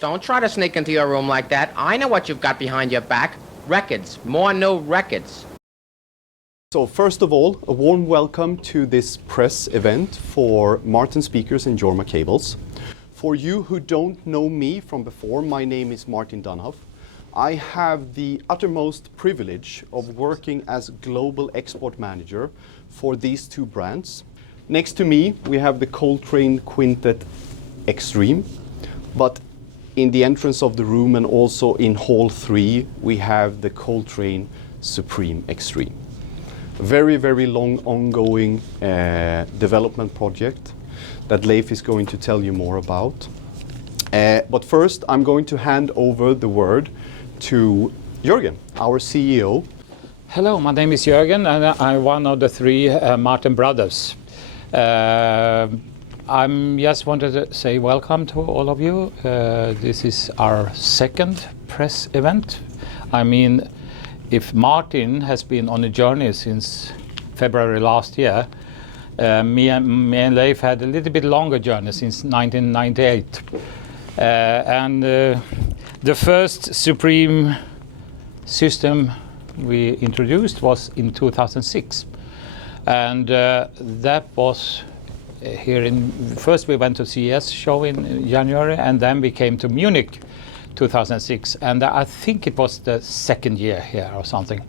Don't try to sneak into your room like that. I know what you've got behind your back. Records. More new records. So first of all, a warm welcome to this press event for Marten Speakers and Jorma Cables. For you who don't know me from before, my name is Martin Dunhoff. I have the uttermost privilege of working as global export manager for these two brands. Next to me, we have the Coltrane Quintet Extreme, but in the entrance of the room and also in Hall 3, we have the Coltrane Supreme Extreme. A very, very long ongoing development project that Leif is going to tell you more about. But first, I'm going to hand over the word to Jörgen, our CEO. Hello, my name is Jörgen and I'm one of the three Marten brothers. I just wanted to say welcome to all of you. This is our second press event. I mean, if Martin has been on a journey since February last year, me and Leif had a little bit longer journey since 1998. The first Supreme system we introduced was in 2006. And that was here in, first we went to CES show in January, and then we came to Munich 2006, and I think it was the second year here or something.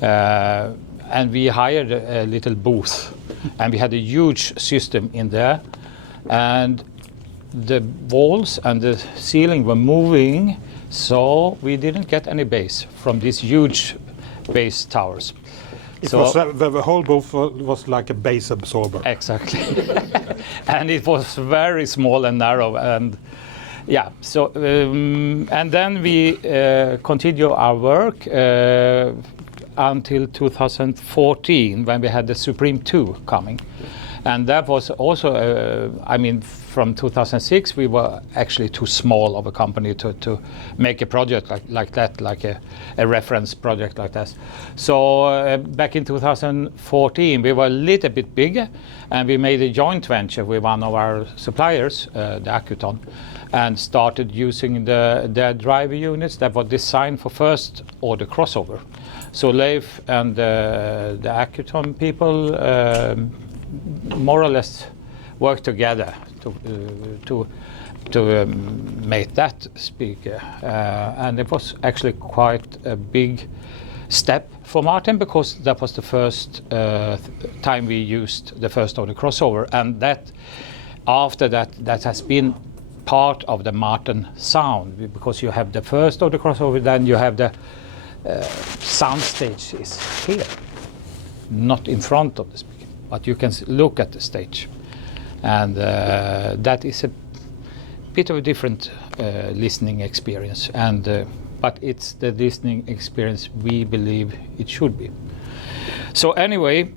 And we hired a little booth, and we had a huge system in there, and the walls and the ceiling were moving, so we didn't get any bass from these huge bass towers. The whole booth was like a bass absorber. Exactly. And it was very small and narrow, and yeah, so and then we continue our work until 2014 when we had the Supreme II coming. And that was also, I mean, from 2006 we were actually too small of a company to make a project like that, like a reference project like that. So back in 2014 we were a little bit bigger, and we made a joint venture with one of our suppliers, the Accuton, and started using their driver units that were designed for first order crossover. So Leif and the Accuton people more or less work together to make that speaker, and it was actually quite a big step for Martin, because that was the first time we used the first order crossover, and that after that has been part of the Marten sound, because you have the first order crossover, then you have the sound stage is here, not in front of the speaker, but you can look at the stage, and that is a bit of a different listening experience, and but it's the listening experience we believe it should be. So anyway,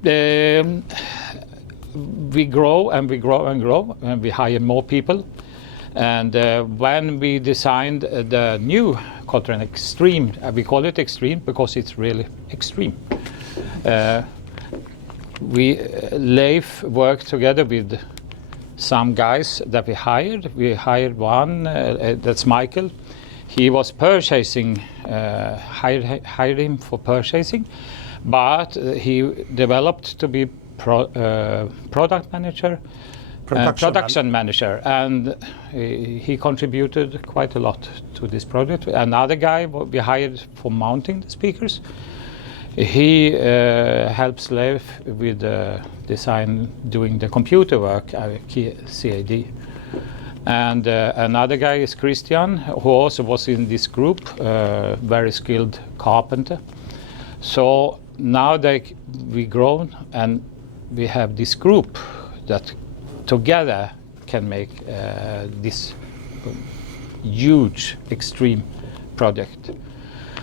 we grow and we grow and grow, and we hire more people, and when we designed the new Coltrane Extreme, we call it Extreme because it's really extreme. Leif worked together with some guys that we hired. We hired one, that's Michael. He was purchasing, hired him for purchasing, but he developed to be product manager, production manager, and he contributed quite a lot to this project. Another guy we hired for mounting the speakers. He helps Leif with the design, doing the computer work, CAD. And another guy is Christian, who also was in this group, very skilled carpenter. So now we grown, and we have this group that together can make this huge extreme project.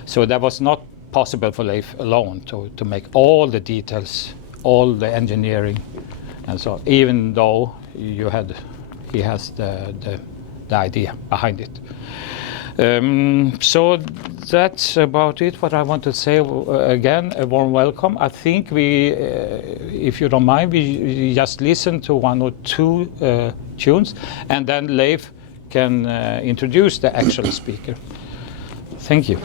So that was not possible for Leif alone to make all the details, all the engineering, and so, even though he has the idea behind it. So that's about it, what I want to say. Again, a warm welcome. I think we, if you don't mind, we just listen to one or two tunes, and then Leif can introduce the actual speaker. Thank you.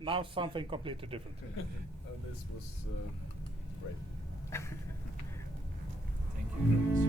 Now something completely different. This was great. Thank you very much.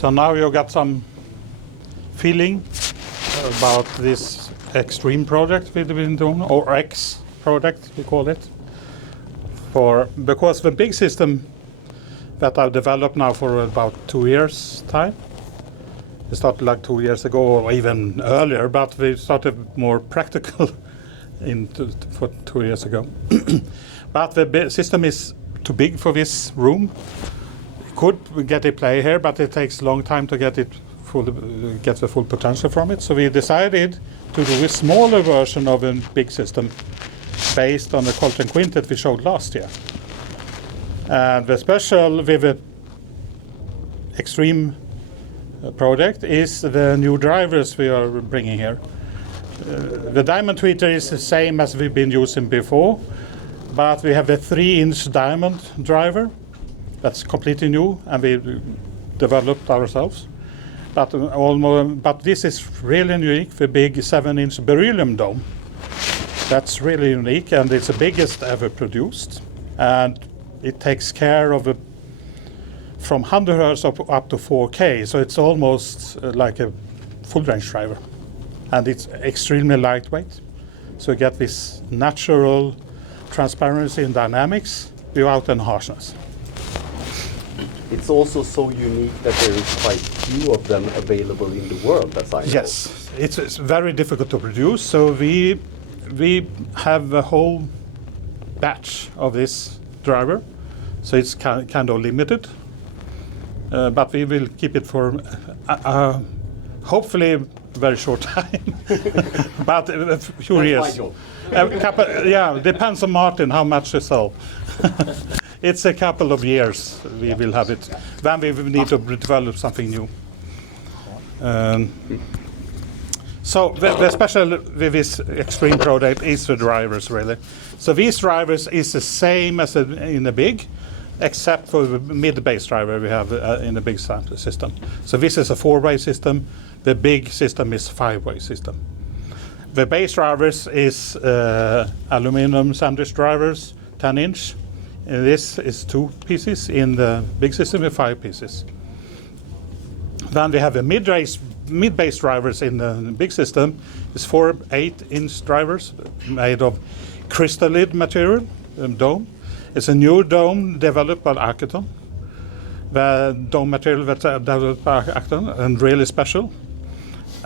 So now you got some feeling about this Extreme project we've been doing, or X project we call it. Because the big system that I've developed now for about 2 years time. It started like 2 years ago or even earlier, but we started more practical for 2 years ago. But the system is too big for this room. Could get it play here, but it takes a long time to get the full potential from it. So we decided to do a smaller version of a big system based on the Coltrane Quintet we showed last year. And the special with the Extreme project is the new drivers we are bringing here. The diamond tweeter is the same as we've been using before, but we have the 3-inch diamond driver. That's completely new, and we developed ourselves. But this is really unique, the big 7-inch beryllium dome. That's really unique, and it's the biggest ever produced. And it takes care of from 100 Hz up to 4K, so it's almost like a full range driver. And it's extremely lightweight, so you get this natural transparency and dynamics without any harshness. It's also so unique that there is quite few of them available in the world, as I know. Yes, it's very difficult to produce, so we have a whole batch of this driver, so it's kind of limited, but we will keep it for hopefully a very short time, but a few years. Depends on Martin how much they sell. It's a couple of years we will have it. Then we will need to develop something new. So the special with this Extreme product is the drivers, really. So these drivers is the same as in the big, except for the mid-bass driver we have in the big system. So this is a 4-way system. The big system is 5-way system. The bass drivers is aluminum sandwich drivers, 10-inch. This is 2 pieces. In the big system, with 5 pieces. Then we have the mid-bass drivers in the big system. It's 4 8-inch drivers made of crystallid material, dome. It's a new dome developed by Architon. The dome material that's developed by Architon and really special.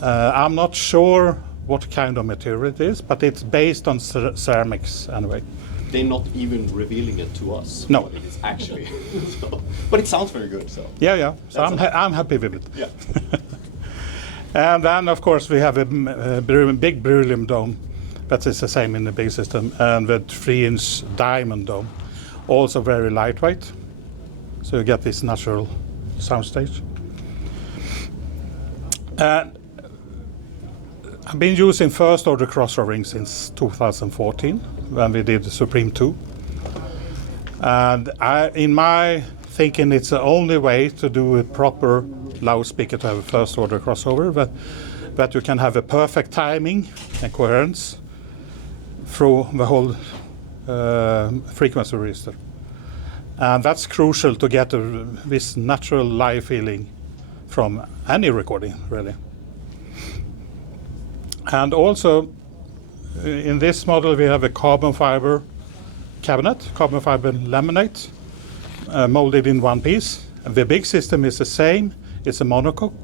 I'm not sure what kind of material it is, but it's based on ceramics anyway. They're not even revealing it to us. No. What it is actually. But it sounds very good. So. Yeah. So I'm happy with it. Yeah. And then, of course, we have a big beryllium dome. That is the same in the big system. And the 3-inch diamond dome. Also very lightweight. So you get this natural soundstage. And I've been using first order crossovering since 2014 when we did the Supreme 2. And in my thinking, it's the only way to do a proper loudspeaker to have a first order crossover, that you can have a perfect timing and coherence through the whole frequency register. And that's crucial to get this natural live feeling from any recording, really. And also, in this model, we have a carbon fiber cabinet, carbon fiber laminate, molded in one piece. And the big system is the same. It's a monocoque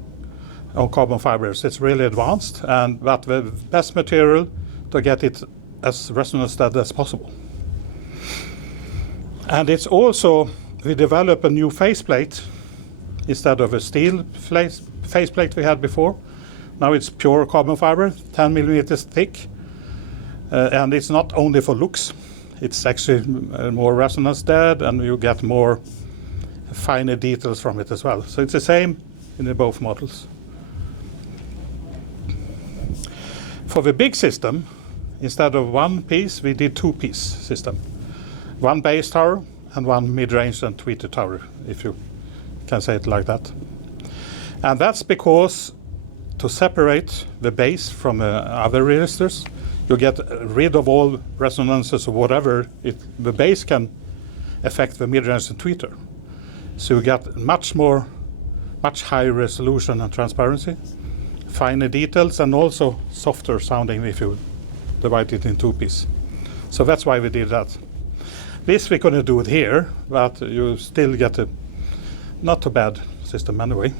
on carbon fibers. It's really advanced, but the best material to get it as resonance steady as possible. And it's also, we develop a new faceplate instead of a steel faceplate we had before. Now it's pure carbon fiber, 10 millimeters thick, and it's not only for looks. It's actually more resonance dead, and you get more finer details from it as well. So it's the same in both models. For the big system, instead of one piece, we did 2-piece system. One bass tower and one mid-range and tweeter tower, if you can say it like that. And that's because to separate the bass from other registers, you get rid of all resonances or whatever. The bass can affect the mid-range and tweeter. So you get much higher resolution and transparency, finer details, and also softer sounding if you divide it in 2-piece. So that's why we did that. This we couldn't do it here, but you still get a not too bad system anyway.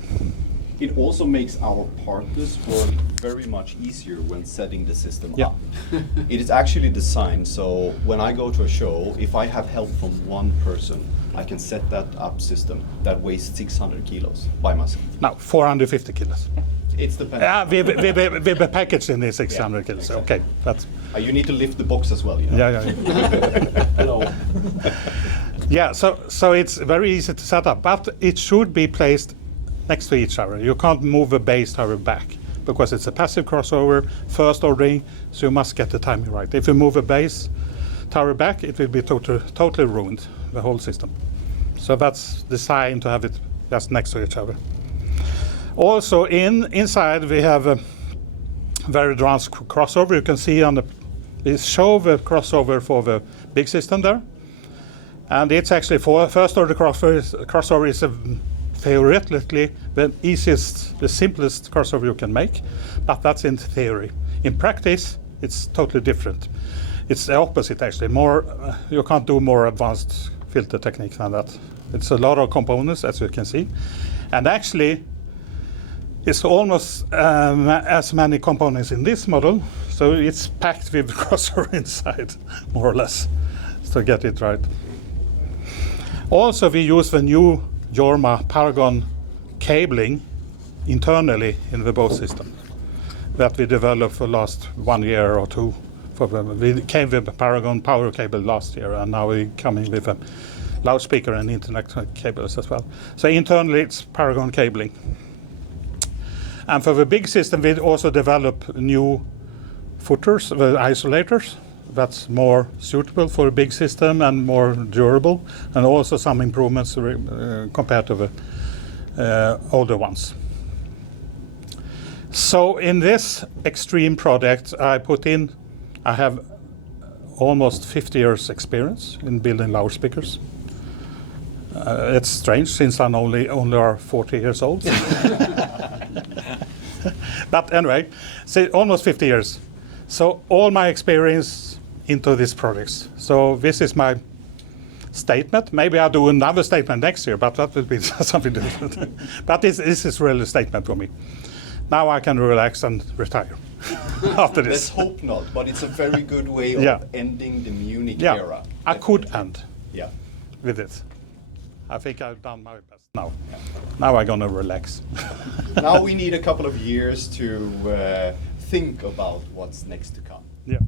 It also makes our partners work very much easier when setting the system up. It is actually designed so when I go to a show, if I have help from one person, I can set that up system that weighs 600 kilos by myself. Now, 450 kilos. It's the package. We have packaged in the 600 kilos. Exactly. Okay, that's. You need to lift the box as well, you know? Yeah. Hello. Yeah, so it's very easy to set up, but it should be placed next to each other. You can't move a bass tower back because it's a passive crossover, first ordering, so you must get the timing right. If you move a bass tower back, it will be totally ruined, the whole system. So that's designed to have it just next to each other. Also inside we have a very advanced crossover. You can see on we show the crossover for the big system there. And it's actually for first order crossover is theoretically the easiest, the simplest crossover you can make, but that's in theory. In practice, it's totally different. It's the opposite actually. You can't do more advanced filter techniques than that. It's a lot of components, as you can see, and actually it's almost as many components in this model, so it's packed with crossover inside, more or less, to get it right. Also, we use the new Jorma Paragon cabling internally in the Bose system that we developed for the last 1 year or two. We came with a Paragon power cable last year, and now we're coming with a loudspeaker and internet cables as well. So internally, it's Paragon cabling. And for the big system, we also develop new footers, the isolators, that's more suitable for a big system and more durable, and also some improvements compared to the older ones. So in this extreme project, I have almost 50 years experience in building loudspeakers. It's strange since I'm only are 40 years old. But anyway, so almost 50 years. So all my experience into these projects. So this is my statement. Maybe I'll do another statement next year, but that will be something different. But this is really a statement for me. Now I can relax and retire after this. Let's hope not, but it's a very good way of ending the Munich era. I could end with it. I think I've done my best now. Now I'm gonna relax. Now we need a couple of years to think about what's next to come. Yeah.